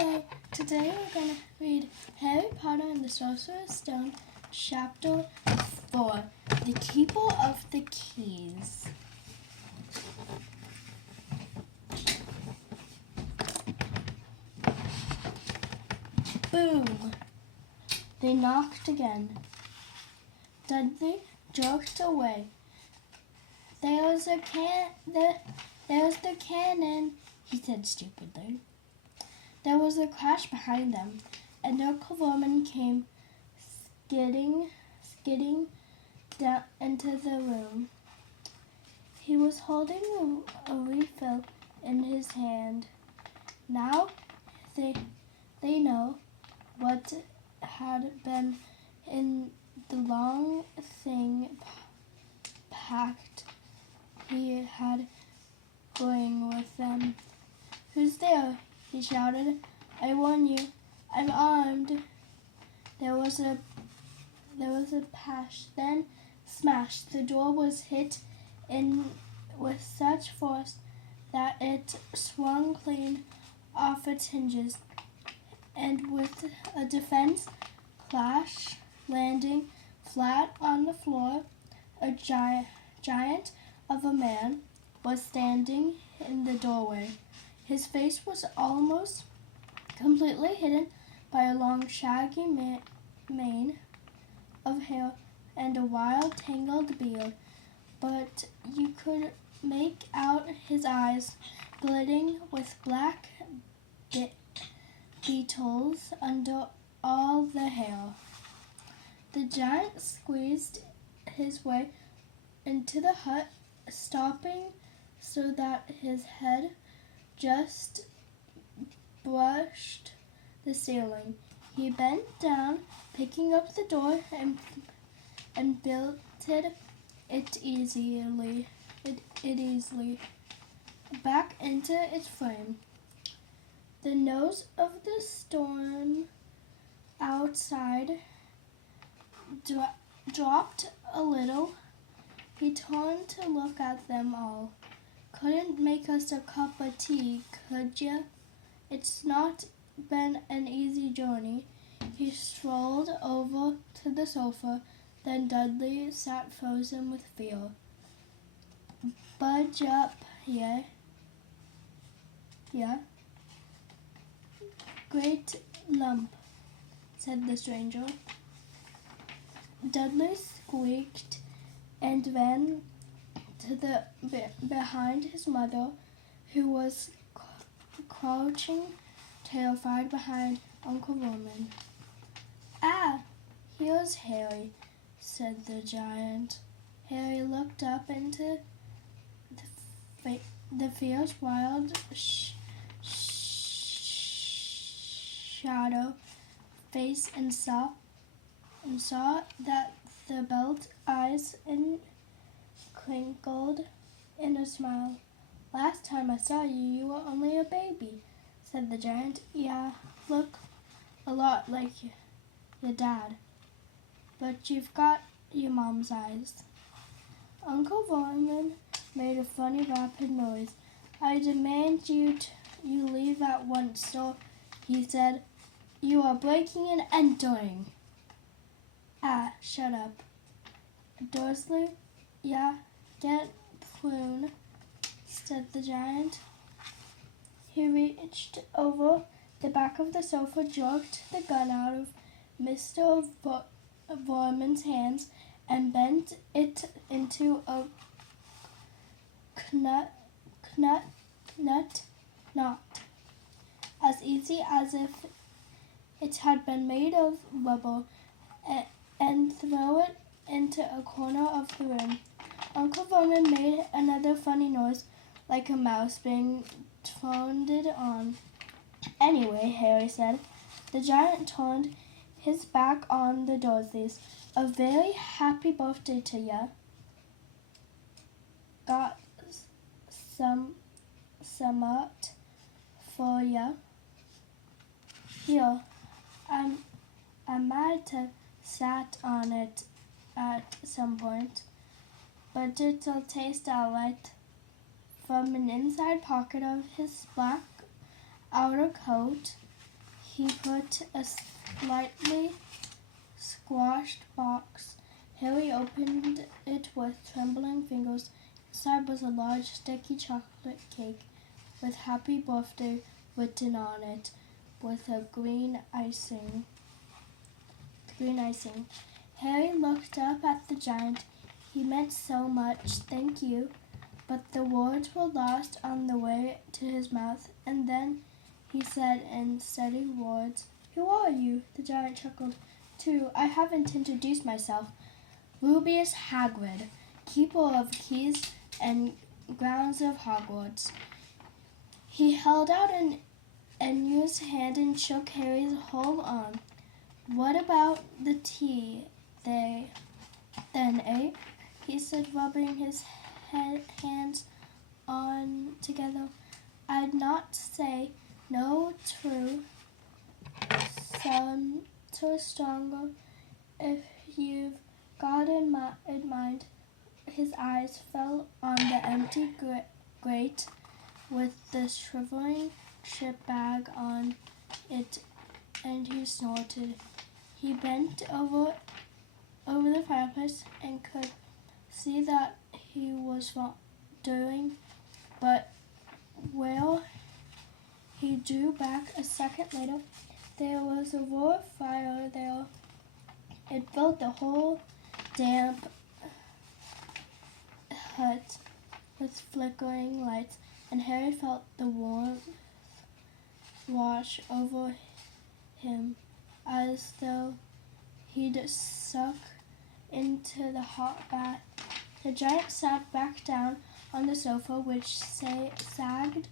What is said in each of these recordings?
Hello, today we're going to read Harry Potter and the Sorcerer's Stone, Chapter 4, The Keeper of the Keys. Boom! They knocked again. Dudley jerked away. There's the cannon, he said stupidly. There was a crash behind them, and Uncle Vernon came skidding down into the room. He was holding a refill in his hand. Now they know what had been in the long thing packed he had going with them. "Who's there?" he shouted. "I warn you, I'm armed." There was a pash, then smash. The door was hit in with such force that it swung clean off its hinges, and with a defense clash, landing flat on the floor, a giant of a man was standing in the doorway. His face was almost completely hidden by a long, shaggy mane of hair and a wild, tangled beard, but you could make out his eyes glittering with black beetles under all the hair. The giant squeezed his way into the hut, stopping so that his head just brushed the ceiling. He bent down, picking up the door and bolted it easily back into its frame. The nose of the storm outside dropped a little. He turned to look at them all. "Couldn't make us a cup of tea, could you? It's not been an easy journey." He strolled over to the sofa. Then Dudley sat frozen with fear. "Budge up, yeah? Yeah? Great lump," said the stranger. Dudley squeaked and ran to the behind his mother, who was crouching terrified behind Uncle Vernon. "Ah, here's Harry," said the giant. Harry looked up into the fierce, wild shadow face and saw that the belt eyes twinkled in a smile. "Last time I saw you, you were only a baby," said the giant. "Yeah, look a lot like your dad, but you've got your mom's eyes." Uncle Vernon made a funny rapid noise. "I demand you leave at once, sir," he said. "You are breaking and entering." "Ah, shut up." "Dursley, yeah, get prune," said the giant. He reached over the back of the sofa, jerked the gun out of Mr. Vermon's hands, and bent it into a knot, as easy as if it had been made of rubber, and threw it into a corner of the room. Uncle Vernon made another funny noise, like a mouse being turned on. "Anyway," Harry said, the giant turned his back on the Dursleys. "A very happy birthday to ya. Got summat for ya. Here, I might have sat on it at some point, but it'll taste all right." From an inside pocket of his black outer coat, he put a slightly squashed box. Harry opened it with trembling fingers. Inside was a large, sticky chocolate cake with "Happy Birthday" written on it, with a green icing. Harry looked up at the giant. He meant so much, "Thank you," but the words were lost on the way to his mouth, and then he said in steady words, "Who are you?" The giant chuckled, too. "I haven't introduced myself. Rubeus Hagrid, keeper of keys and grounds of Hogwarts." He held out an unused hand and shook Harry's whole arm. "What about the tea then, eh?" he said, rubbing his hands on together. "I'd not say no true son to stronger if you've got in mind." His eyes fell on the empty grate with the shriveling ship bag on it, and he snorted. He bent over the fireplace and could see that he was doing, but where he drew back a second later, there was a roar of fire there. It filled the whole damp hut with flickering lights, and Harry felt the warmth wash over him as though he'd suck into the hot bath. The giant sat back down on the sofa, which sagged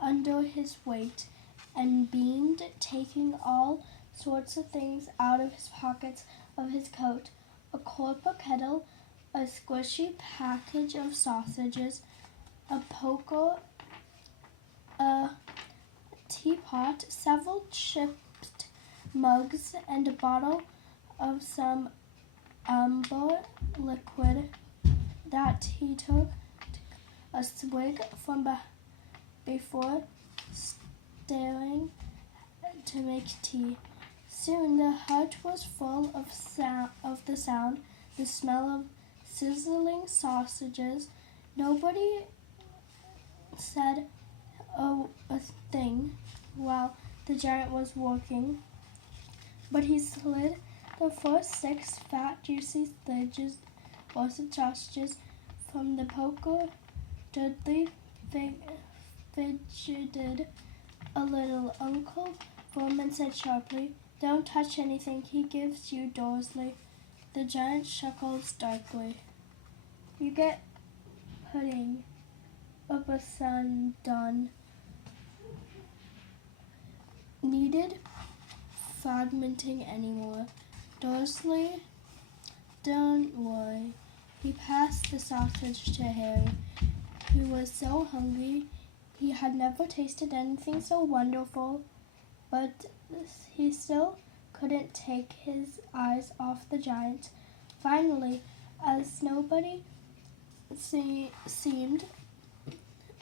under his weight, and beamed, taking all sorts of things out of his pockets of his coat: a copper kettle, a squishy package of sausages, a poker, a teapot, several chipped mugs, and a bottle of some amber liquid that he took a swig from before stirring to make tea. Soon the hut was full of the sound, the smell of sizzling sausages. Nobody said a thing while the giant was working, but he slid the first 6 fat, juicy roasted sausages from the poker. Dudley fidgeted a little. Uncle Vernon said sharply, "Don't touch anything he gives you, Dursley." The giant chuckled darkly. "You get pudding of a son done. Needed fragmenting anymore. Dursley, don't worry." He passed the sausage to Harry, who was so hungry he had never tasted anything so wonderful, but he still couldn't take his eyes off the giant. Finally, as nobody seemed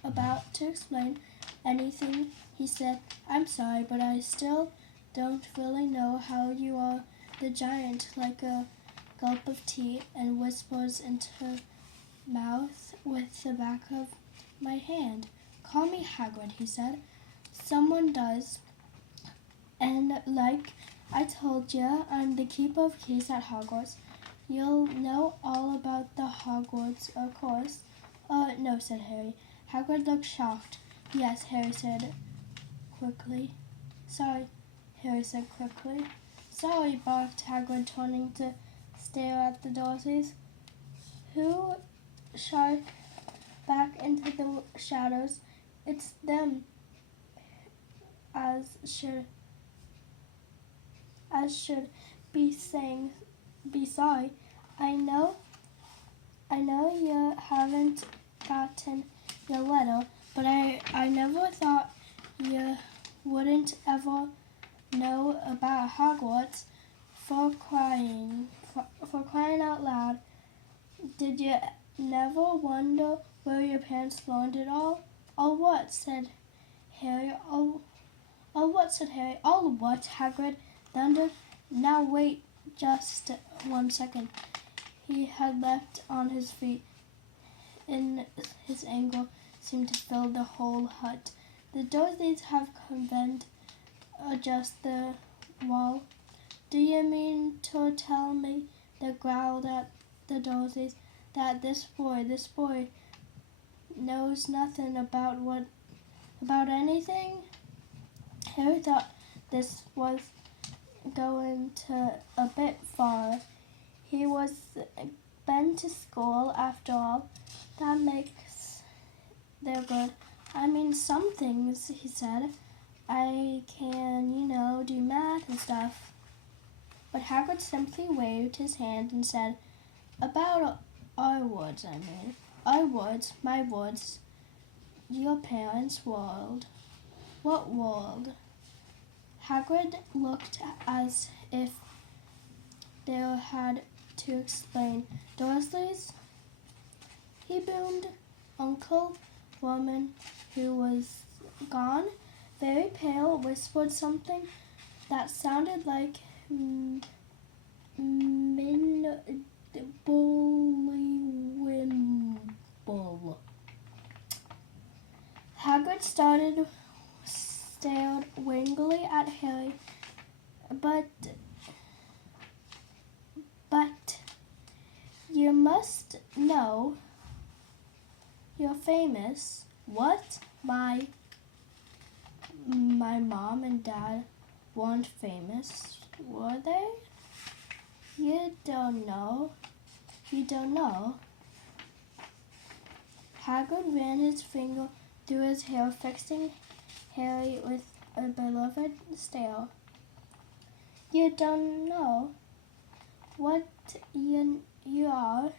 about to explain anything, he said, "I'm sorry, but I still don't really know how you are." The giant, like a gulp of tea, and whispers into mouth with the back of my hand. "Call me Hagrid," he said. "Someone does. And like I told you, I'm the keeper of keys at Hogwarts. You'll know all about the Hogwarts, of course." No," said Harry. Hagrid looked shocked. "Yes," Harry said quickly. "Sorry," Harry said quickly. "Sorry," barked Hagrid, turning to stare at the Dursleys, who shrank back into the shadows. "It's them as should be sorry. I know you haven't gotten your letter, but I never thought you wouldn't ever know about Hogwarts. For crying out loud. Did you never wonder where your parents learned it all?" "All what?" said Harry. All "Oh, what?" said Harry. "Oh, what?" Hagrid thundered. "Now wait just 1 second." He had leapt on his feet, and his anger seemed to fill the whole hut. "The Dursleys have convened just the wall. Do you mean to tell me," they growled at the Dursleys, "that this boy knows nothing about anything?" Harry thought this was going a bit far. He was been to school after all. That makes they're good. "I mean some things," he said. "I can, do math and stuff." But Hagrid simply waved his hand and said, "About our woods, I mean. Our woods, my woods, your parents' world." "What world?" Hagrid looked as if they had to explain. "Dursleys?" he boomed. Uncle Vernon, who was gone, very pale, whispered something that sounded like Bullywimble. Hagrid stared wingly at Harry. But you must know you're famous." "What? My mom and dad weren't famous, were they?" You don't know. Hagrid ran his finger through his hair, fixing Harry with a beloved stare. "You don't know what you are,"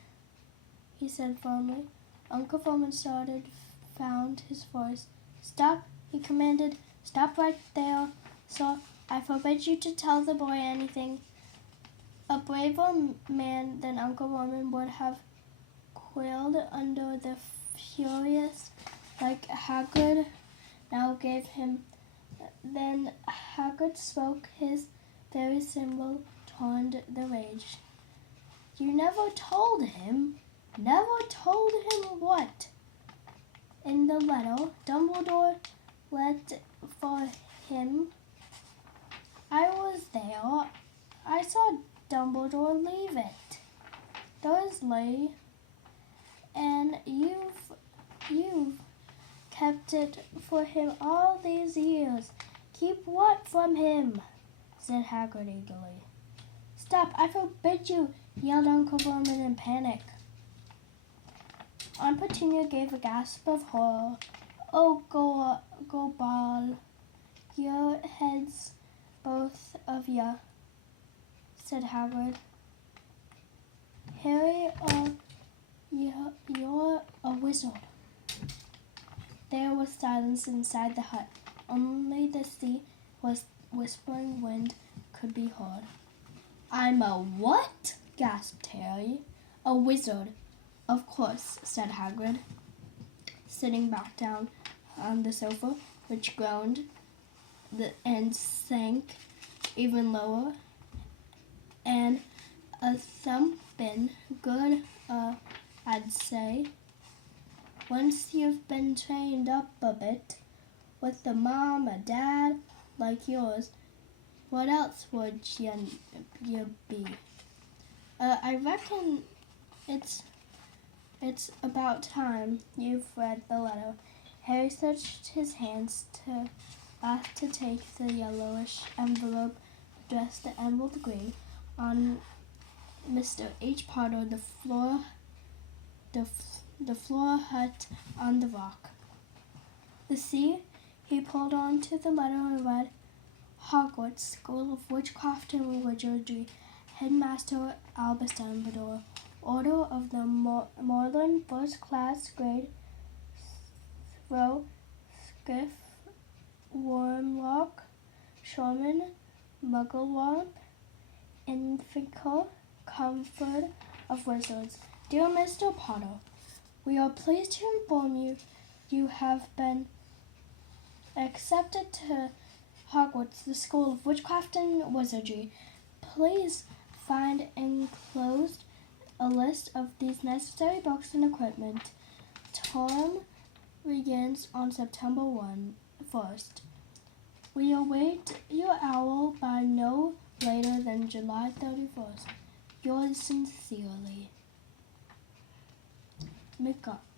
he said firmly. Uncle Vernon found his voice. "Stop," he commanded. "Stop right there, sir. I forbid you to tell the boy anything." A braver man than Uncle Vernon would have quailed under the furious like Hagrid now gave him. Then Hagrid spoke. His very symbol turned the rage. "You never told him?" "Never told him what?" "In the letter Dumbledore left for him. I was there. I saw Dumbledore leave it." "Dursley, and you've kept it for him all these years." "Keep what from him?" said Hagrid eagerly. "Stop, I forbid you!" yelled Uncle Vernon in panic. Aunt Petunia gave a gasp of horror. "Oh, go ball your heads, both of ya," said Hagrid. "Harry, you're a wizard." There was silence inside the hut. Only the sea was whispering wind could be heard. "I'm a what?" gasped Harry. "A wizard, of course," said Hagrid, sitting back down on the sofa, which groaned and sank even lower, and a thumping good, I'd say. Once you've been trained up a bit, with a mom, a dad like yours, what else would you be? I reckon it's about time you've read the letter." Harry searched his hands to take the yellowish envelope addressed to Emerald Green on Mr. H. Potter, the floor hut on the rock. The sea. He pulled onto the letter and read, "Hogwarts School of Witchcraft and Wizardry, Headmaster Albus Dumbledore, Order of the Morland, First Class, Grade, Row, Skiff, Wormlock, Shorman, Mugglewump, Infickle, Comfort of Wizards. Dear Mr. Potter, we are pleased to inform you you have been accepted to Hogwarts, the School of Witchcraft and Wizardry. Please find enclosed a list of these necessary books and equipment. Term begins on September 1st. We await your owl by no later than July 31st. Yours sincerely, McGonagall.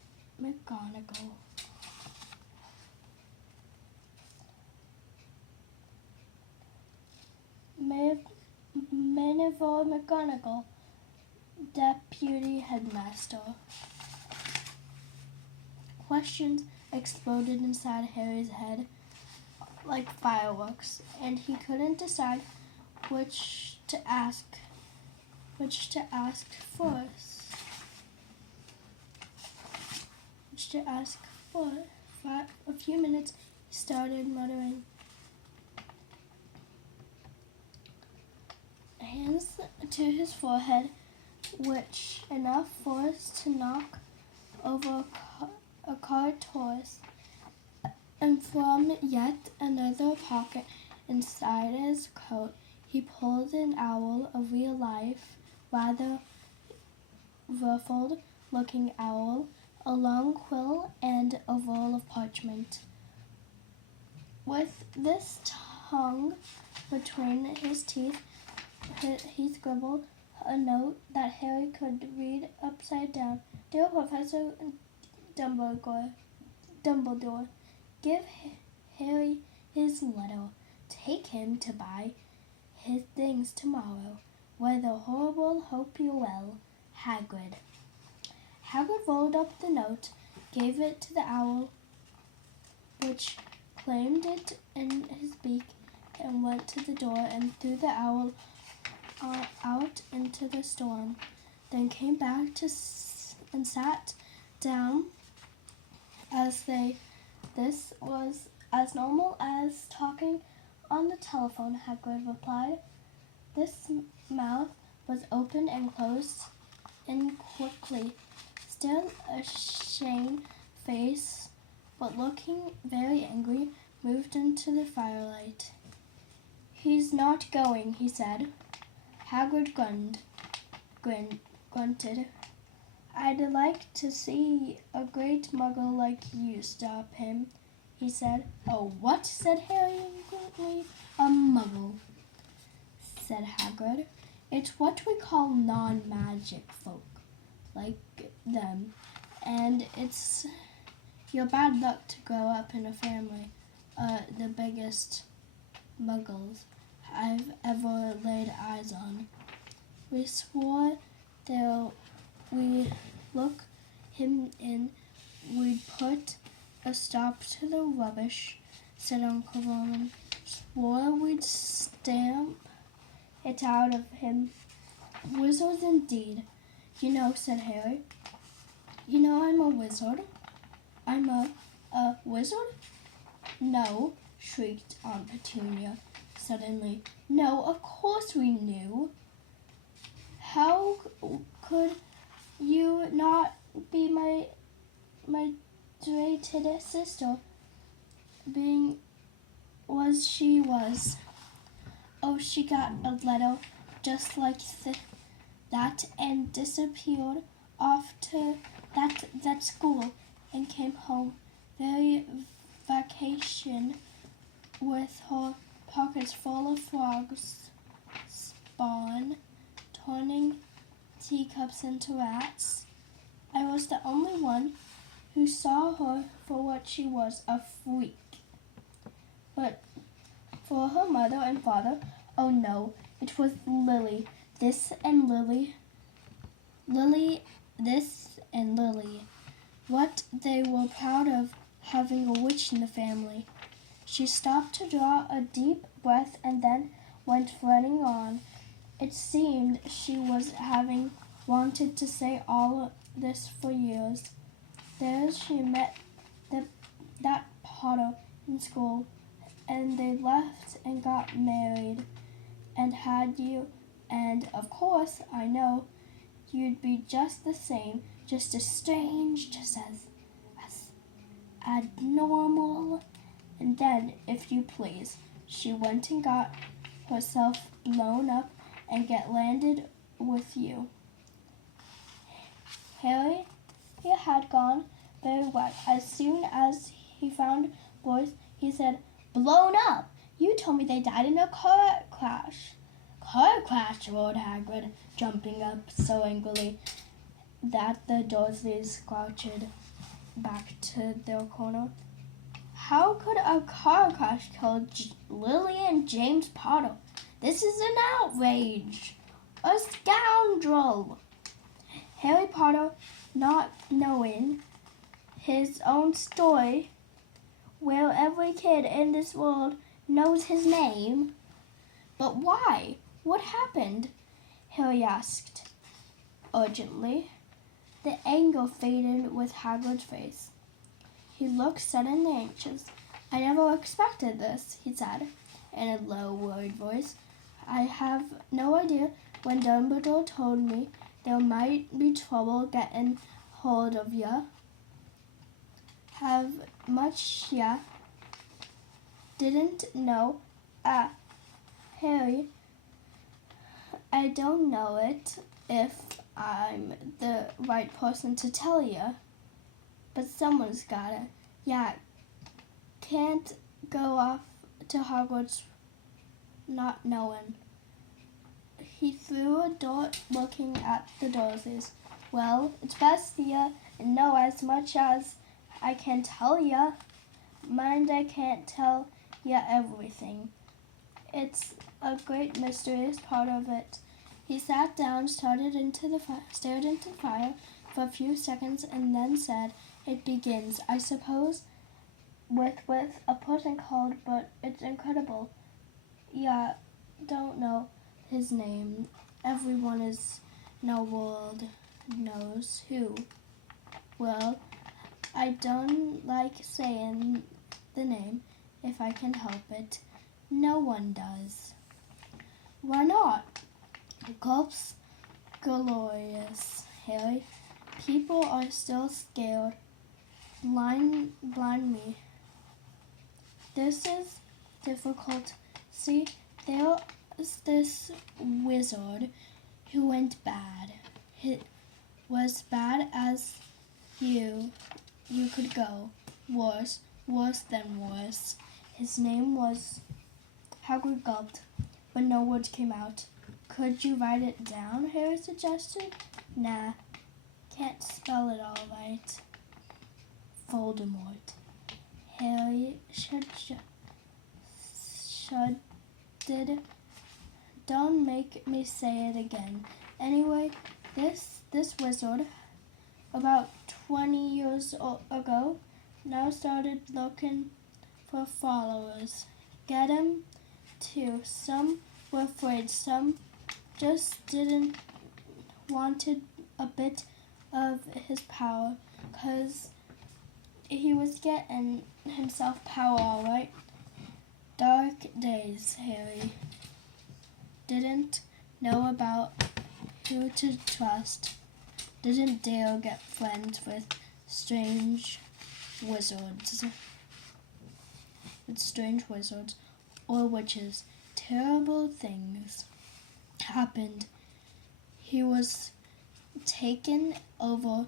Minerva McGonagall, Deputy Headmaster. Questions exploded inside Harry's head like fireworks, and he couldn't decide which to ask first. For a few minutes, he started muttering, hands to his forehead, which enough force to knock over a card tortoise, and from yet another pocket inside his coat, he pulled an owl, a real-life, rather ruffled-looking owl, a long quill, and a roll of parchment. With this tongue between his teeth, he scribbled a note that Harry could read upside down. Dear Professor Dumbledore, give Harry his letter. Take him to buy his things tomorrow. With a horrible hope you will, Hagrid. Hagrid rolled up the note, gave it to the owl, which claimed it in his beak, and went to the door and threw the owl out into the storm. Then came back and sat down this was as normal as talking on the telephone, Hagrid replied. This mouth was open and closed in quickly. Still a shamed face, but looking very angry, moved into the firelight. He's not going, he said. Hagrid grunted. I'd like to see a great muggle like you stop him, he said. Oh, what? Said Harry indignantly. A muggle, said Hagrid. It's what we call non-magic folk, like them. And it's your bad luck to grow up in a family, the biggest muggles I've ever laid eyes on. We swore we'd look him in, we'd put a stop to the rubbish, said Uncle Rowan. Swore we'd stamp it out of him. Wizards indeed. You know, said Harry. You know I'm a wizard. I'm a wizard? No, shrieked Aunt Petunia suddenly. No, of course we knew. How could you not be my dreaded sister? She was. Oh, she got a letter just like that and disappeared off to that school and came home very vacation with her pockets full of frogs spawn, turning teacups into rats. I was the only one who saw her for what she was, a freak. But for her mother and father, oh no, it was Lily, this and Lily. Lily, this and Lily. What they were proud of having a witch in the family. She stopped to draw a deep breath and then went running on. It seemed she was having wanted to say all this for years. There she met that Potter in school, and they left and got married and had you, and of course, I know, you'd be just the same, just as strange, just as abnormal. And then, if you please, she went and got herself blown up and get landed with you. Harry, he had gone very well. As soon as he found boys, he said, "Blown up? You told me they died in a car crash." "Car crash," roared Hagrid, jumping up so angrily that the Dursleys crouched back to their corner. "How could a car crash kill Lily and James Potter? This is an outrage! A scoundrel!" Harry Potter, not knowing his own story, where every kid in this world knows his name. "But why? What happened?" Harry asked urgently. The anger faded with Hagrid's face. He looked suddenly anxious. "I never expected this," he said in a low, worried voice. "I have no idea when Dumbledore told me there might be trouble getting hold of ya. Have much ya? Didn't know. Harry, I don't know it if I'm the right person to tell ya, but someone's gotta. Yeah, can't go off to Hogwarts not knowing." He threw a dart looking at the Dursleys. "Well, it's best ya know as much as I can tell ya. Mind, I can't tell ya everything. It's a great mysterious part of it." He sat down, stared into the fire for a few seconds, and then said, "It begins, I suppose, with a person called, but it's incredible. Yeah, don't know his name. Everyone is in our world knows who. Well, I don't like saying the name if I can help it. No one does." "Why not?" Gulps glorious, Harry. "People are still scared. Blind me. This is difficult. See, there's this wizard who went bad. He was bad as you could go. Worse than worse. His name was—" Hagrid gulped, but no words came out. "Could you write it down?" Harry suggested. "Nah, can't spell it all right." "Voldemort." Harry shuddered. "Don't make me say it again. Anyway, this wizard, about 20 years ago, now started looking for followers. Get 'em too. Some were afraid, some just didn't wanted a bit of his power, 'cause he was getting himself power all right. Dark days, Harry. Didn't know about who to trust. Didn't dare get friends with strange wizards. Or witches. Terrible things happened. He was taken over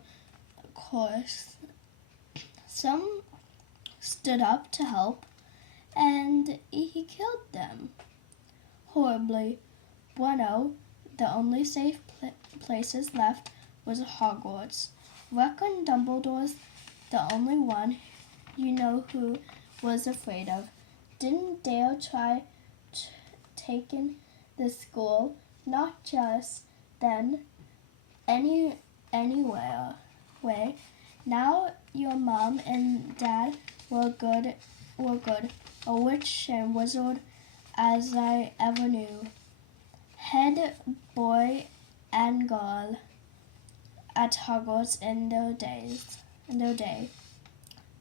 course. Some stood up to help, and he killed them. Horribly. Bueno, the only safe places left was Hogwarts. Reckon Dumbledore's the only one you know who was afraid of. Didn't dare try taking the school, not just then, anywhere. Way. Now your mom and dad were good, a witch and wizard as I ever knew. Head boy and girl at Hogwarts in their day.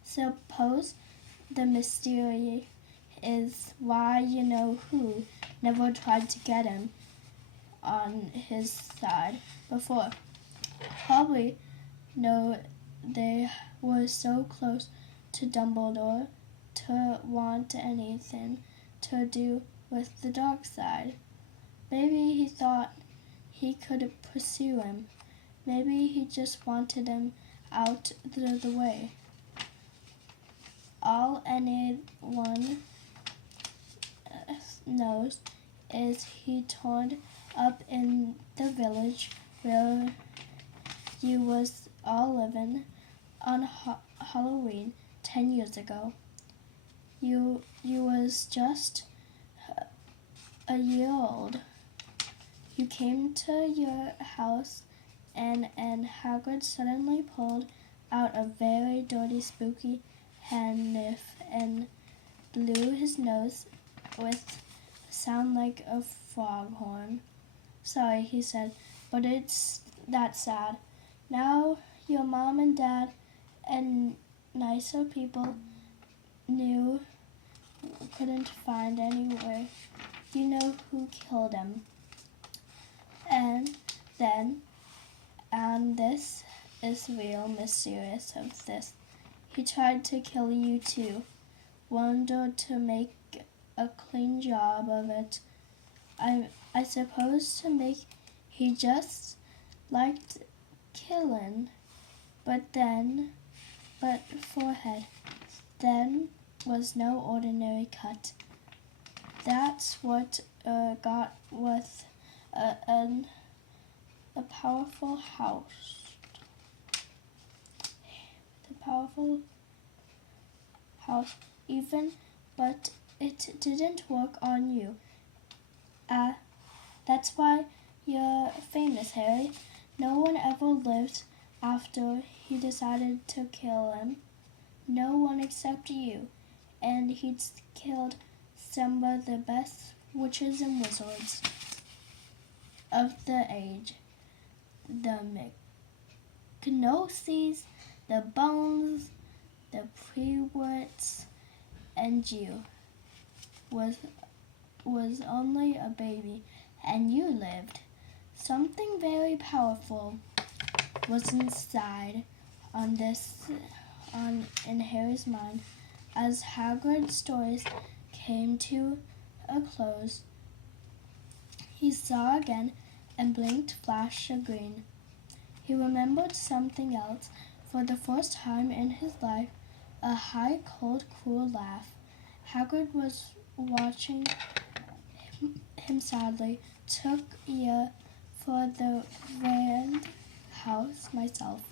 Suppose the mystery is why you know who never tried to get him on his side before. Probably know they were so close to Dumbledore to want anything to do with the dark side. Maybe he thought he could pursue him. Maybe he just wanted him out the way. All anyone knows is he turned up in the village where you was all living on Halloween 10 years ago. You was just a year old. You came to your house and Hagrid suddenly pulled out a very dirty, spooky handkerchief and blew his nose with a sound like a foghorn. Sorry, he said, but it's that sad. Now your mom and dad and nicer people knew couldn't find anywhere. You know who killed him. And then, and this is real mysterious of this, he tried to kill you too. Wanted to make a clean job of it. I suppose he just liked killing. But forehead, then was no ordinary cut. That's what got with a powerful house. The powerful house, even, but it didn't work on you. That's why you're famous, Harry. No one ever lived after he decided to kill him. No one except you. And he'd killed some of the best witches and wizards of the age. The Gnosis, the Bones, the Prewits, and you was only a baby, and you lived. Something very powerful was inside in Harry's mind. As Hagrid's stories came to a close, he saw again and blinked flash of green. He remembered something else. For the first time in his life, a high, cold, cruel laugh. Hagrid was watching him sadly. Took you for the grand house myself.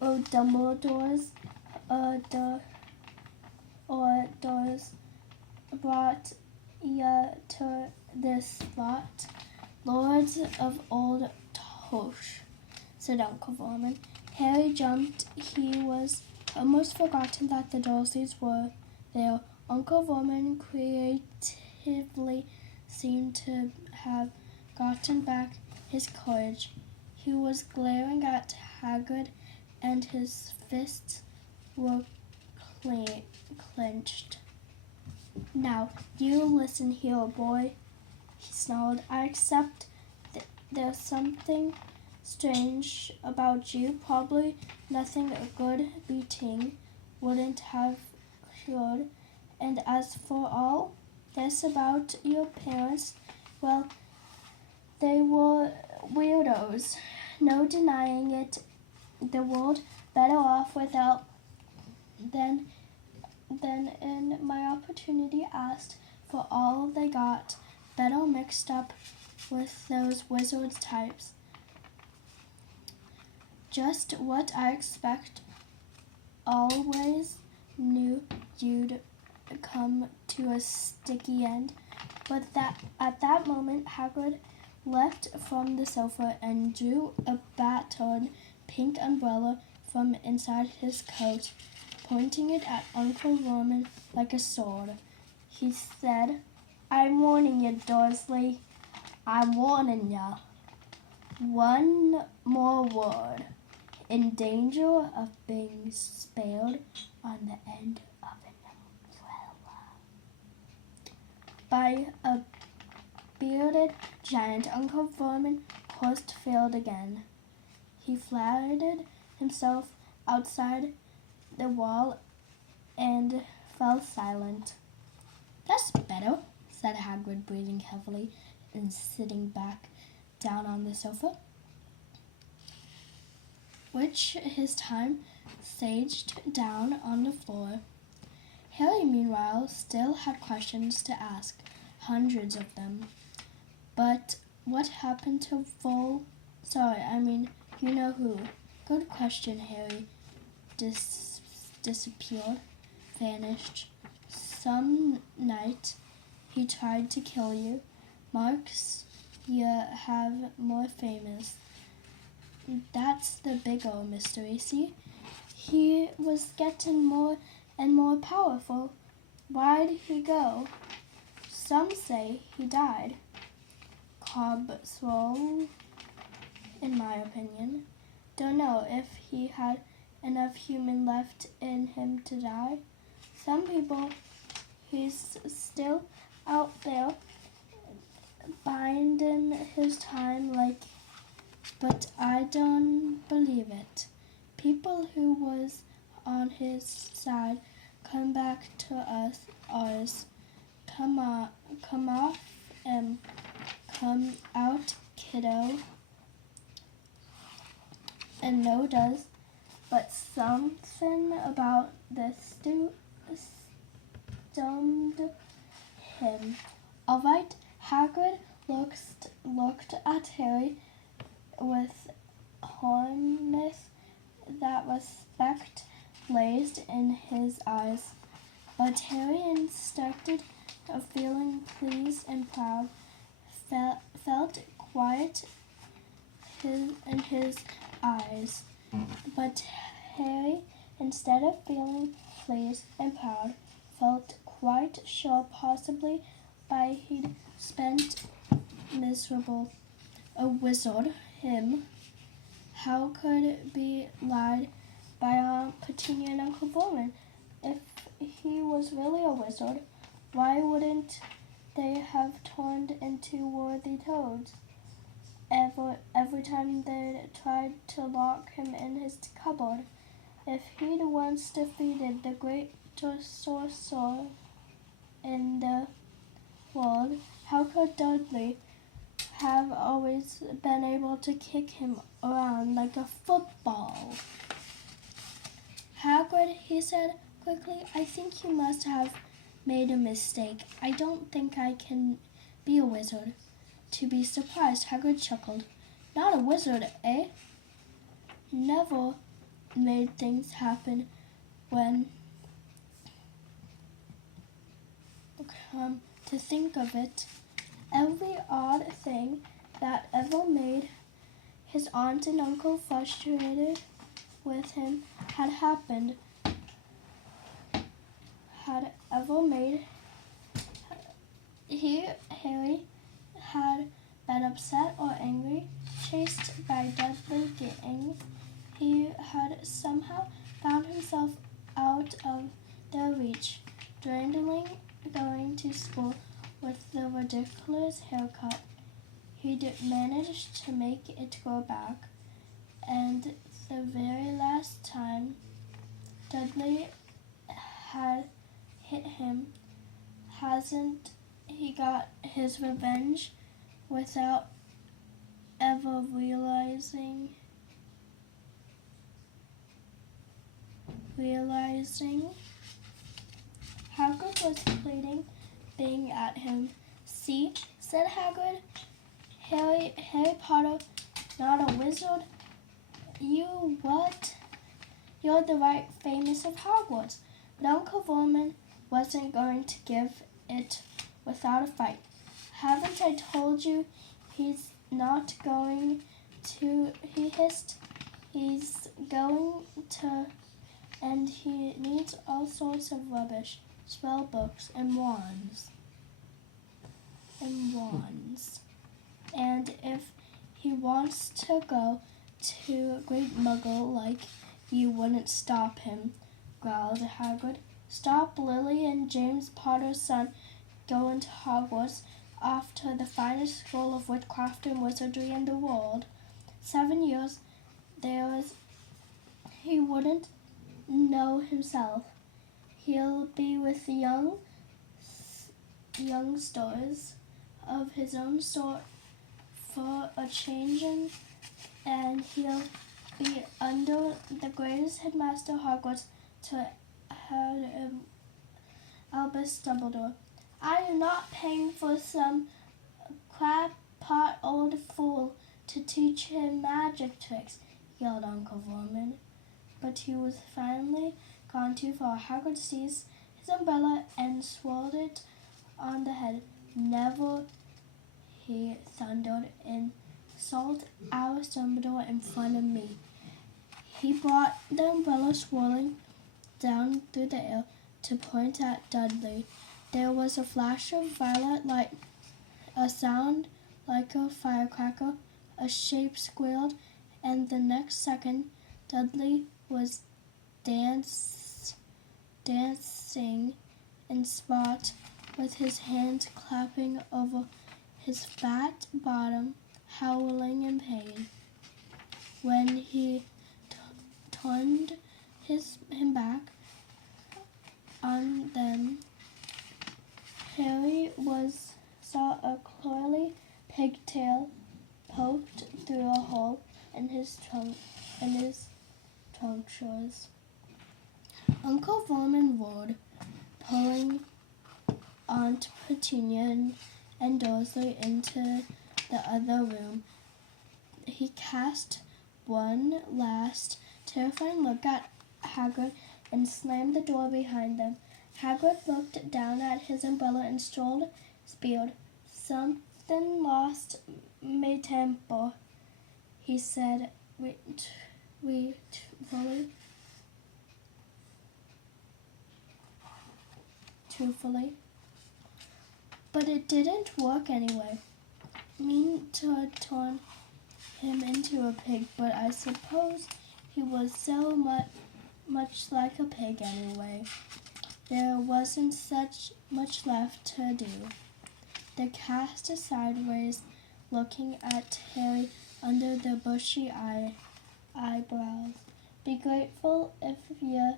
Oh, Dumbledore's doors brought you to this spot. Lords of Old Tosh, said Uncle Vernon. Harry jumped. He was almost forgotten that the Dursleys were there. Uncle Vernon creatively seemed to have gotten back his courage. He was glaring at Hagrid, and his fists were clenched. Now, you listen here, boy, he snarled. I accept there's something strange about you. Probably nothing a good beating wouldn't have cured. And as for all this about your parents, well, they were weirdos. No denying it. The world better off without than in my opportunity asked for all they got. Better mixed up with those wizards types. Just what I expect. Always knew you'd come to a sticky end. But at that moment, Hagrid leapt from the sofa and drew a battered pink umbrella from inside his coat, pointing it at Uncle Vernon like a sword. He said, I'm warning you, Dursley. I'm warning you. One more word. In danger of being spelled on the end of an umbrella. By a bearded giant, Uncle Vernon cursed failed again. He flattened himself outside the wall and fell silent. "That's better," said Hagrid, breathing heavily and sitting back down on the sofa, which his time saged down on the floor. Harry, meanwhile, still had questions to ask, hundreds of them. But what happened to you know who. Good question, Harry. Disappeared, vanished. Some night he tried to kill you. Marks you have more famous. That's the bigger mystery, see? He was getting more and more powerful. Why'd he go? Some say he died. Cobswell, in my opinion. Don't know if he had enough human left in him to die. Some people he's still out there biding his time but I don't believe it. People who was on his side come back to ours. Come off and come out, kiddo. And no does, but something about this stunned him. All right, Hagrid looked at Harry with horniness that respect blazed in his eyes. But Harry, instead of feeling pleased and proud, felt quiet in his eyes. But Harry, instead of feeling pleased and proud, felt quite sure possibly by he'd spent miserable. A wizard, him. How could it be lied by Aunt Petunia and Uncle Vernon? If he was really a wizard, why wouldn't they have turned into worthy toads every time they tried to lock him in his cupboard? If he'd once defeated the greatest sorcerer in the world, how could Dudley have always been able to kick him around like a football? Hagrid, he said quickly, I think you must have made a mistake. I don't think I can be a wizard. To be surprised, Hagrid chuckled. Not a wizard, eh? Never made things happen when, to think of it, every odd thing that ever made his aunt and uncle frustrated with him had happened. Harry had been upset or angry, chased by Dudley gang. He had somehow found himself out of their reach, dwindling, going to school with the ridiculous haircut. He'd managed to make it grow back, and the very last time Dudley had hit him, hasn't he got his revenge without ever realizing Hagrid was pleading, being at him. See, said Hagrid, Harry Potter, not a wizard. You what? You're the right famous of Hogwarts. But Uncle Vernon wasn't going to give it without a fight. Haven't I told you he's not going to, he hissed. He's going to, and he needs all sorts of rubbish, spell books and wands. And if he wants to go to a great muggle like you wouldn't stop him, growled Hagrid. Stop Lily and James Potter's son going to Hogwarts after the finest school of witchcraft and wizardry in the world. 7 years he wouldn't know himself. He'll be with young young stores of his own sort for a changing, and he'll be under the greatest headmaster Hogwarts to have Albus Dumbledore. I am not paying for some crackpot old fool to teach him magic tricks, yelled Uncle Vernon. But he was finally gone too far. Hagrid seized his umbrella and swirled it on the head. Never, he thundered, insult Albus Dumbledore in front of me. He brought the umbrella swirling down through the air to point at Dudley. There was a flash of violet light, a sound like a firecracker, a shape squealed, and the next second Dudley was dancing in spot with his hands clapping over his fat bottom, howling in pain. When he turned him back on them, Harry saw a curly pigtail poked through a hole in his trousers. Uncle Vernon roared, pulling Aunt Petunia and Dursley into the other room. He cast one last terrifying look at Hagrid and slammed the door behind them. Hagrid looked down at his umbrella and strolled his beard. Something lost my temper, he said truthfully. But it didn't work anyway. Mean to turn him into a pig, but I suppose he was so much like a pig anyway. There wasn't much left to do. They cast sideways, looking at Harry under the bushy eyebrows. Be grateful if you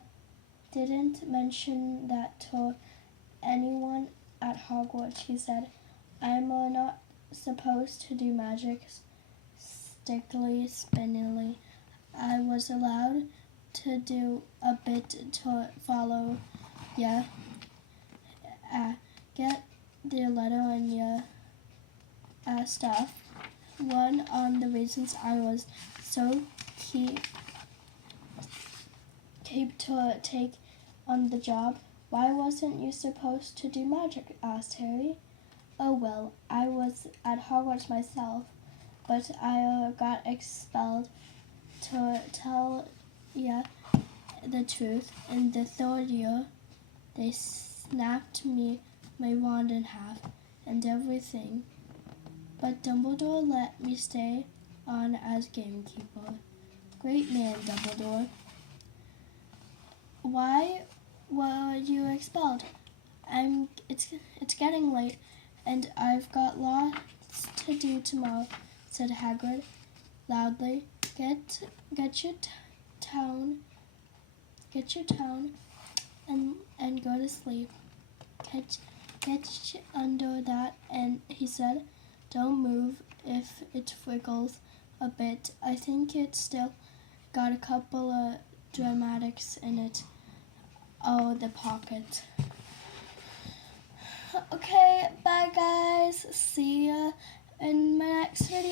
didn't mention that to anyone at Hogwarts, he said. I'm not supposed to do magic, stickily, spinnily. I was allowed to do a bit to follow ya. Get the letter and your stuff. One on the reasons I was so keen to take on the job. Why wasn't you supposed to do magic? Asked Harry. Oh well, I was at Hogwarts myself, but I got expelled. To tell ya the truth, in the third year, they snapped my wand in half and everything. But Dumbledore let me stay on as gamekeeper. Great man, Dumbledore. Why were you expelled? It's getting late, and I've got lots to do tomorrow, said Hagrid loudly. Get your town and go to sleep. Get under that, and he said, don't move if it wiggles a bit. I think it's still got a couple of dramatics in it. Oh, the pocket. Okay, bye guys. See ya in my next video.